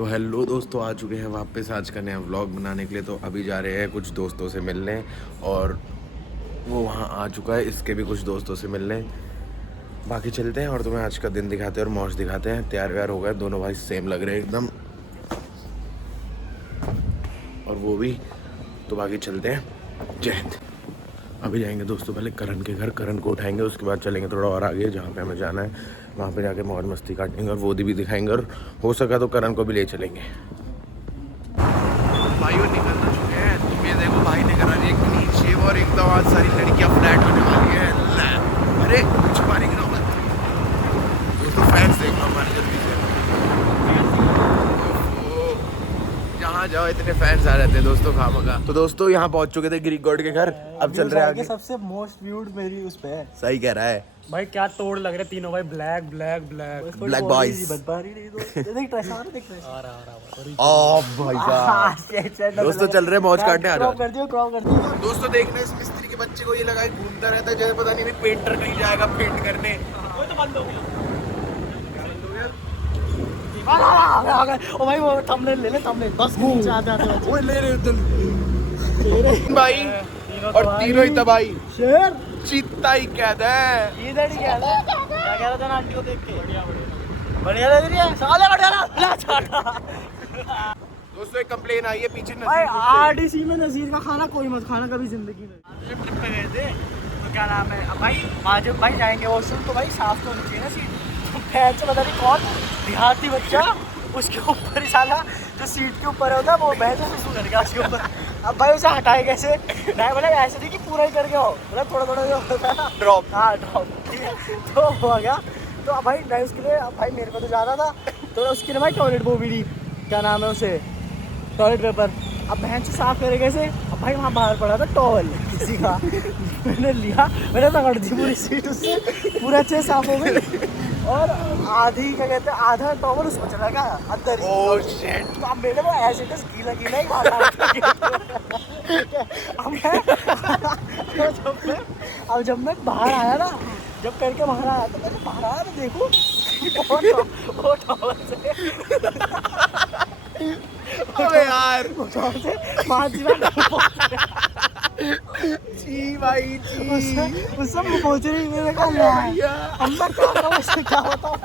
तो हेलो दोस्तों, आ चुके हैं वापस आज का नया व्लॉग बनाने के लिए। तो अभी जा रहे हैं कुछ दोस्तों से मिलने और वो वहाँ आ चुका है, इसके भी कुछ दोस्तों से मिलने। बाकी चलते हैं और तुम्हें आज का दिन दिखाते हैं और मौज दिखाते हैं। तैयार व्यार हो गए, दोनों भाई सेम लग रहे हैं एकदम, और वो भी। तो बाकी चलते हैं। जय हिंद। अभी जाएंगे दोस्तों पहले करण के घर, करण को उठाएंगे, उसके बाद चलेंगे थोड़ा और आगे जहाँ पे हमें जाना है, वहाँ पे जाके मौज मस्ती काटेंगे और वो भी दिखाएंगे, और हो सका तो करण को भी ले चलेंगे। भाइयों निकल तो चुके हैं, तुम ये देखो भाई ने करा एक नीचे और एकदम आज सारी लड़कियाँ फ्लैट होने वाली है। अरे कुछ पानी गिरा मत दोस्तों, फैंस देख लो हमारे जल्दी से। जहाँ जाओ इतने फैंस आ रहते हैं दोस्तों खामखा। तो दोस्तों यहाँ पहुँच चुके थे ग्रीक गॉड के घर, अब चल रहे हैं आगे। सबसे मोस्ट व्यूड मेरी उस पे है। सही कह रहा है भाई, क्या तोड़ लग रहे तीनों भाई। Black black black black boys. भाई साहब दोस्तों चल रहे मौज काटने आ रहा है। दोस्तों देखना इस मिस्त्री के बच्चे को, ये लगा घूमता रहता है जैसे पता नहीं पेंटर कहीं जाएगा पेंट करने। वो तो बंद हो गया। ओ भाई वो थंबनेल ले ले, थंबनेल बस नीचे आ जाते हैं। वो ले रहे तुम भाई, और तीनों ही तबाही। शेर चीता ही कहता है। इधर ही क्या कह रहा था ना आंटी को देख के? बढ़िया लग रही है साले, बढ़िया ना। दोस्तों एक कंप्लेन आई है पीछे भाई नसीर आरडीसी में नसीर का खाना कोई मत खाना कभी जिंदगी में। ट्रिप पे गए थे तो क्या नाम है, अब भाई वहाँ जब भाई जाएंगे वॉशरूम तो भाई साफ तो होनी चाहिए ना सीट। तो फैन से पता नहीं कौन देहाती बच्चा उसके ऊपर ही साला जो सीट के ऊपर होता है वो बैठ सुसु कर गया उसके ऊपर। अब भाई उसे हटाए कैसे? नहीं बोले ऐसे नहीं कि पूरा ही करके हो, बोला थोड़ा थोड़ा जो होता है ना ड्रॉप। हाँ ड्रॉप, ठीक है। तो हो गया। तो अब भाई नहीं उसके लिए, अब भाई मेरे को तो जाना था तो उसके लिए भाई टॉयलेट वो भी दी, क्या नाम है उसे, टॉयलेट पेपर। अब बहन से साफ करे कैसे? अब भाई वहाँ बाहर पड़ा था टॉवल किसी का, मैंने लिया, मैंने पकड़ दी पूरी सीट उससे, पूरा अच्छे साफ हो गई। और आधी क्या कहते हैं, आधा टॉवल उसको चला गया अंदर ही। Oh shit. तो अब मेरे को ऐसे तो गीला गीला ही अब जब मैं बाहर आया ना, जब करके बाहर आया तो मैंने बाहर आया तो देखूं वो टॉवल से अबे यार से 5 जी भाई जी, उससे पहुंच रही। मैंने कहा अम्मा क्या बताऊं,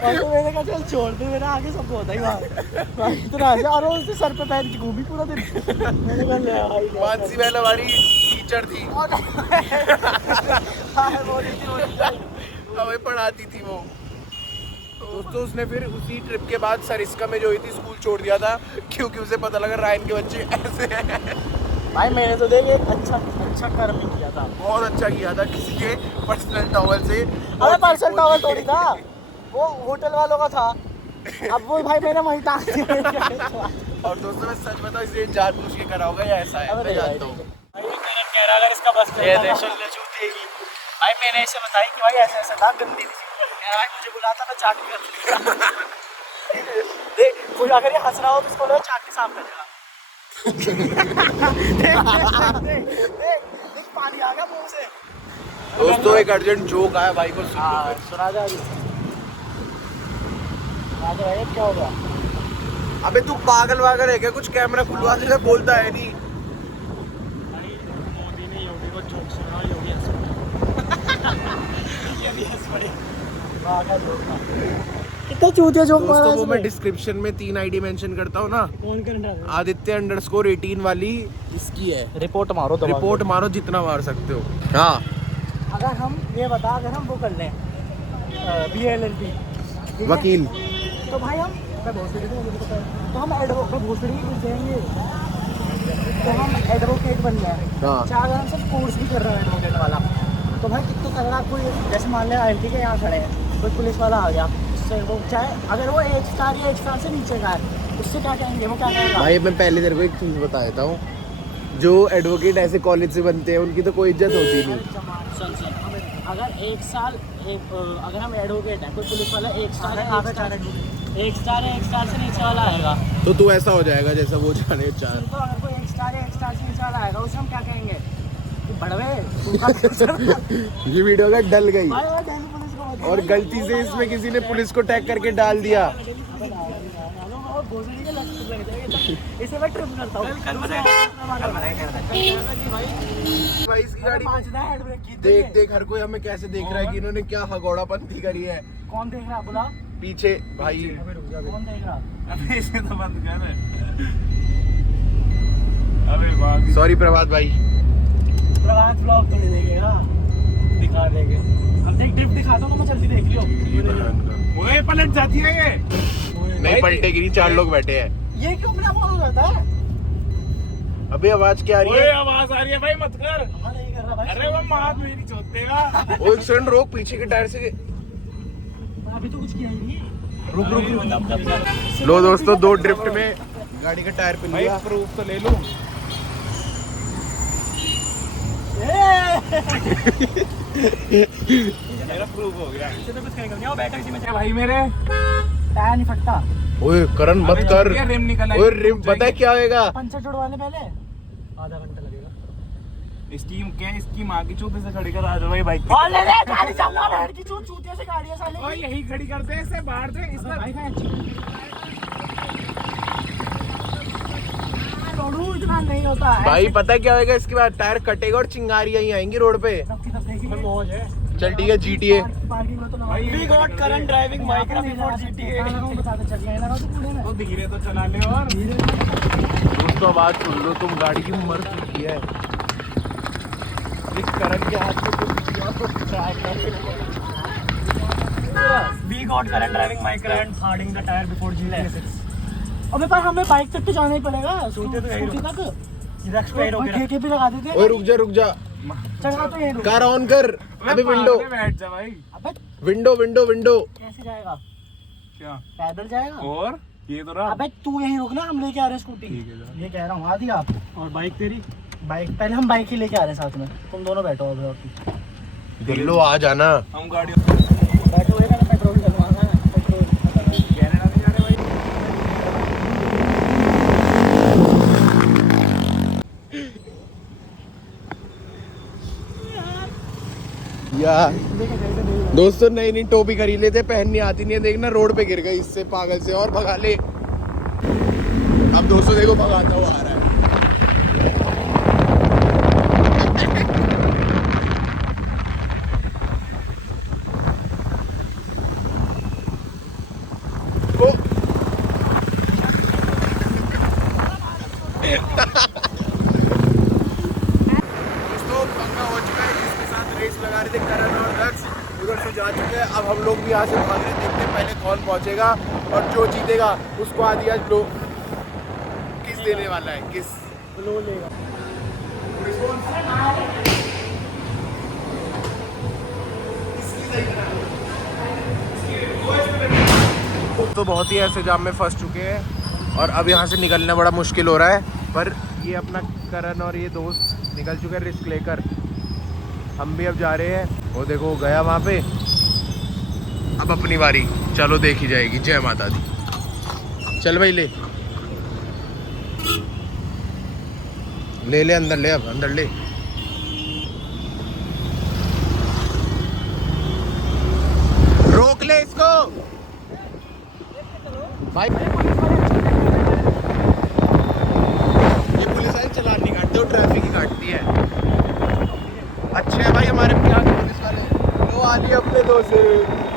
और तो मैंने कहा चल छोड़ दे, मेरा आगे सब होता ही वहाँ इतना ऐसे। और उसने सर पे पहन के घूमी पूरा दिन। मैंने कहा मानसी बहन हमारी टीचर थी, हमें पढ़ाती थी वो। दोस्तों उसने फिर उसी ट्रिप के बाद सरिस्का में जो हुई थी स्कूल छोड़ दिया था, क्योंकि उसे पता लगा रायन के बच्चे ऐसे हैं। भाई मैंने तो देख एक अच्छा कर्म ही किया था, बहुत अच्छा किया था किसी के पर्सनल टॉवल से। अरे पर्सनल टॉवल थोड़ी था, वो होटल वालों का था। अब वो भाई मैंने वहीं टांग दिया। और दोस्तों मैं सच बताऊं, इसे जानबूझ के करा होगा या ऐसा है, मैं जानता हूँ। कह रहा अगर इसका बस भाई मैंने इसे बताई कि भाई ऐसा ऐसा था, गंदी थी। भाई मुझे बुलाता मैं चाट कर देख कोई अगर ये हंस रहा हो तो इसको लो चाट के साफ कर देगा। देख पानी आ गया मुंह से। दोस्तों एक अर्जेंट जोक आया भाई को, सुना जा भाई क्या होगा? अबे तू पागल वागल है क्या? कुछ कैमरा खुलवा दे, बोलता है नहीं। मोदी ने योगी को जोक सुना, योगी हंस कितना चूतिया जोक मारा दोस्तों वो इसने। मैं डिस्क्रिप्शन में 3 आईडी मेंशन करता हूँ ना, कौन करना है? आदित्य_18 वाली इसकी है। रिपोर्ट मारो दबा के। रिपोर्ट मारो जितना मार सकते हो। हाँ अगर हम ये बता, अगर हम वो कर लें BLLB वकील, तो भाई हम तो हम जाएंगे तो हम एडवोकेट बन गए। हाँ। चाहे हम सब कोर्स भी कर रहे हैं एडवोकेट वाला, तो भाई कितना तगड़ा। कोई जैसे मान लिया IIT के यहाँ खड़े हैं, कोई पुलिस वाला आ गया, उससे वो चाहे अगर वो 1 स्टार या 1 स्टार से नीचे का है, उससे क्या कहेंगे? वो क्या कहेगा? भाई मैं पहले तेरे को एक चीज बता देता हूँ, जो एडवोकेट ऐसे कॉलेज से बनते हैं उनकी तो कोई इज्जत होती नहीं। अगर 1 साल अगर हम एडवोकेट हैं, कोई पुलिस वाला 1 स्टार है, 1 स्टार से नीचे वाला आएगा, तो तू ऐसा हो जाएगा जैसा वो जाने चाह। तो अगर कोई 1 स्टार है, 1 स्टार से नीचे वाला आएगा, उसे हम क्या कहेंगे? बड़वे ये वीडियो का डल गई पुलिस को और गलती से इसमें किसी ने पुलिस को टैग करके डाल दिया। और भोसड़ी के लग जाएगा, इसे मैं ट्रिम करता हूँ। भाई इसकी गाड़ी हैंड ब्रेक की देख देख, हर कोई हमें कैसे देख रहा है कि इन्होंने क्या हगौड़ापंती करी है। कौन देख रहा बोला? पीछे भाई कौन देख रहा? अबे इसे तो बंद कर। अबे वाह, सॉरी प्रभात भाई। प्रभात ब्लॉग तो नहीं देखेगा, दिखा देंगे हम। देख ड्रिफ्ट दिखाता हूँ, मैं जल्दी देख लियो। ओए पलट जाती है ये। नहीं पलटेगी, 4 लोग बैठे हैं। ये क्यों अपने आप ऑन हो जाता है? अबे आवाज क्या आ रही ओए है? आवाज आ रही है भाई, मत कर। हाँ, नहीं कर रहा भाई। अरे वो मार मेरी चोतेगा। ओ एक सेकंड रोक, पीछे के टायर से अभी तो कुछ किया ही नहीं। रुक रुक। लो दोस्तों, 2 ड्रिफ्ट में गाड़ी का टायर पिन भाई गया। प्रूफ तो ले लूं। मेरा प्रूफ हो गया। इससे तो कुछ कहेगा नहीं, वो बैठा इसी में। भाई मेरे टायर नहीं फटता। ओए करण मत कर। ये रिम निकल आई। ओए रिम पता है क्या होएगा? पंचर जुड़वाने पहले आधा घंटा लगेगा। स्टीम क्या, इसकी माँ की चूते से खड़ी कर आ जाओ भाई बाइक। और ले ले गाड़ी चलना, बैठ की चूतिया से गाड़ियां साले। ओए यही खड़ी करते हैं, इससे बाहर से इसमें भाई का रोडू इतना नहीं होता है भाई पता है क्या होएगा? इसके बाद टायर कटेगा और चिंगारियां ही आएंगी रोड पे। सबकी सब देखेंगे। मौज है। चल ठीक है, GTA। पार्किंग में तो भाई, we got current driving micro before GTA। बताते चल गए ना तो पूरे में। तो धीरे तो चला ले। और दोस्तों आवाज सुन लो, तुम गाड़ी की मर चुकी है। एक करण के हाथ में कुछ ट्राई कर। We got current driving micro and harding the tyre before GTA 6। अबे पर हमें बाइक तक तो जाना ही पड़ेगा। स्कूटी तक रिलैक्स पे रोक के भी लगा देते। ओए रुक जा। चढ़ा तो यहीं रुक। कार ऑन कर। अबे विंडो बैठ जा भाई। अबे विंडो। कैसे जाएगा? क्या? पैदल जाएगा? और ये तो रहा। अबे तू यहीं रुक ना, हम लेके आ रहे हैं स्कूटी। ठीक है जा। ये कह रहा हूँ, आधी आप। और बाइक तेरी? बाइक पहले हम बाइक ही लेके आ रहे हैं साथ में, तुम दोनों बैठो अभी। और दिल्लो आ जाना। हम गाड़ी बैठो हुए ना, पेट्रोल डलवाना है। पेट्रोल कनाडा नहीं जा रहे भाई। यार दोस्तों नई टोपी खरीद लेते, पहननी आती नहीं है। देखना रोड पे गिर गई इससे पागल से, और भगा ले। अब दोस्तों देखो भगाता हुआ आ रहा है। ओ! दोस्तों पंगा हो चुका है, जिसके साथ रेस लगा रहे थे करण और दक्ष, उधर से जा चुके हैं। अब हम लोग भी यहाँ से भाग रहे हैं, देखते हैं पहले कौन पहुंचेगा और जो जीतेगा उसको आधी आज लोग किस देने वाला है, किस लो लेगा। तो बहुत ही ऐसे जाम में फंस चुके हैं और अब यहाँ से निकलना बड़ा मुश्किल हो रहा है। पर ये अपना करण और ये दोस्त निकल चुके हैं रिस्क लेकर। हम भी अब जा रहे हैं। वो देखो गया वहाँ पे। अब अपनी बारी, चलो देखी जाएगी। जय माता दी। चल भाई ले अंदर ले, अब अंदर ले। रोक ले इसको भाई। ये पुलिस वाले चालान नहीं काटते, वो ट्रैफिक ही काटती है। अच्छे है भाई हमारे यहाँ के पुलिस वाले। वो आ लिए अपने दोस्त से।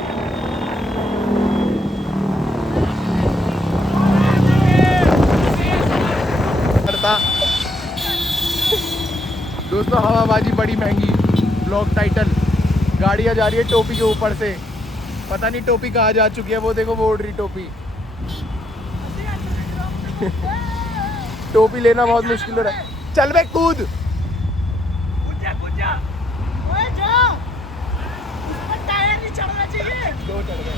दोस्तों हवाबाजी बड़ी महंगी। ब्लॉग टाइटल, गाड़ियाँ जा रही है टोपी के ऊपर से। पता नहीं टोपी कहाँ जा चुकी है। वो देखो वो उड़ रही टोपी। टोपी लेना बहुत मुश्किल हो रहा है। चल बे कूद। ओए जा, इसमें टायर नहीं चढ़ना चाहिए। दो चढ़ गए।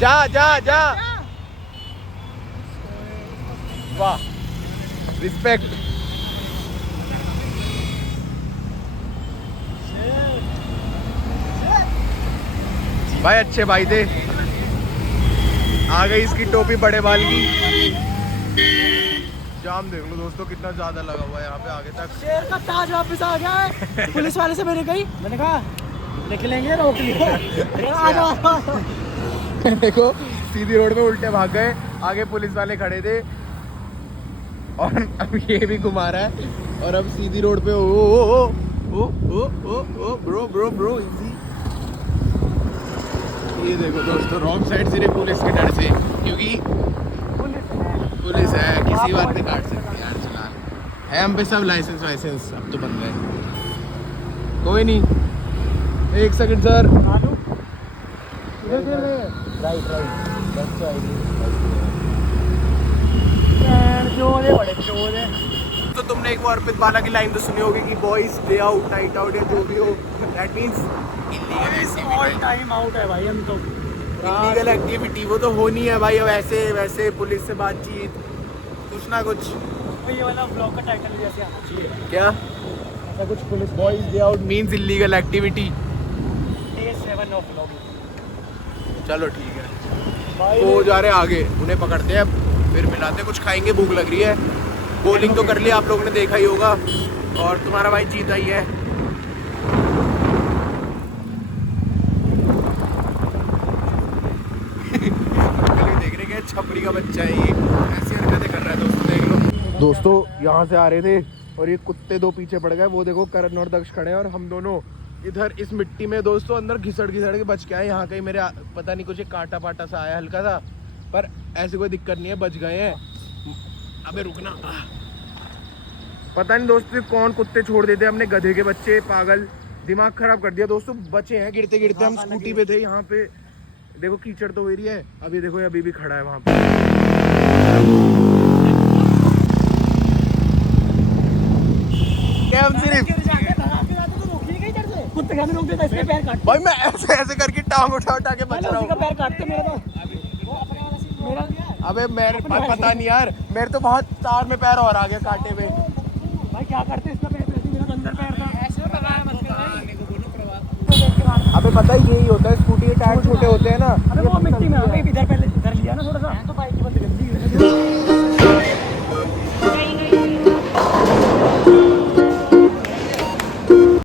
जा जा जा। वाह, रिस्पेक्ट। भाई अच्छे भाई थे। आ गई इसकी टोपी बड़े बाल की। जाम देख लो दोस्तों कितना ज्यादा लगा हुआ है यहाँ पे आगे तक। शेर का ताज वापस आ गया है। पुलिस वाले से मैंने कहा निकलेंगे, रोक लिया। आ जाओ। देखो सीधी रोड में उल्टे भाग गए, आगे पुलिस वाले खड़े थे और अब ये भी घुमा रहा है और अब सीधी रोड पे ओ ब्रो ब्रो ब्रो इजी। ये देखो दोस्तों रॉन्ग साइड सिर्फ पुलिस के डर से, क्योंकि पुलिस है किसी बात नहीं काट सकती यार चलान है हम पे सब लाइसेंस वाइसेंस अब तो बन गए। कोई नहीं, एक सेकंड सर। राइट तो तुमने एक बार अर्पित वाला की लाइन तो सुनी होगी कि boys day out night out या जो भी हो, that means all time out है भाई हम तो। इलीगल एक्टिविटी वो तो होनी है भाई। अब ऐसे वैसे पुलिस से बातचीत कुछ ना कुछ। ये वाला ब्लॉग का टाइटल जैसे आना चाहिए क्या ऐसा कुछ, police boys day out means illegal activity. Day 7 of blog. चलो ठीक है, वो जा रहे हैं आगे, उन्हें पकड़ते हैं फिर मिलाते, कुछ खाएंगे, भूख लग रही है। बॉलिंग तो कर लिया आप लोगों ने देखा ही होगा और तुम्हारा भाई जीता ही है। देख रहे हैं छपरी का बच्चा है ये, ऐसी हरकतें कर रहा है दोस्तों, देख लो। दोस्तों यहाँ से आ रहे थे और ये कुत्ते दो पीछे पड़ गए, वो देखो करण और दक्ष खड़े हैं और हम दोनों इधर इस मिट्टी में दोस्तों अंदर घिसड़ के बच के आए। यहाँ कहीं मेरे पता नहीं कुछ एक कांटा पाटा सा आया हल्का सा, पर ऐसी कोई दिक्कत नहीं है, बच गए हैं। अबे रुकना, पता नहीं दोस्तों कौन कुत्ते छोड़ देते हमने, गधे के बच्चे, पागल, दिमाग खराब कर दिया दोस्तों। बचे हैं गिरते गिरते, हम स्कूटी पे थे, यहाँ पे देखो कीचड़ तो हो रही है। अभी देखो अभी भी खड़ा है वहाँ पे। क्या हम सिर्फ कुत्ते खाने रोक देता, इसके पैर काट। भाई मैं ऐसे ऐसे करके टांग उठा के बच रहा हूँ। पैर काटते मेरा तो। अबे मेरे पता नहीं यार, मेरे तो बहुत तार में पैर और आ गया कांटे में। भाई क्या करते इसका पैर, मेरा तो अंदर पैर था। ऐसे तो लगाया मत कर भाई। अबे पता ही यही होता है, स्कूटी के टायर छोटे होते हैं ना। अबे वो मिट्टी में इधर पहले इधर लिया ना थोड़ा सा, तो बाइक की बंद कर दी।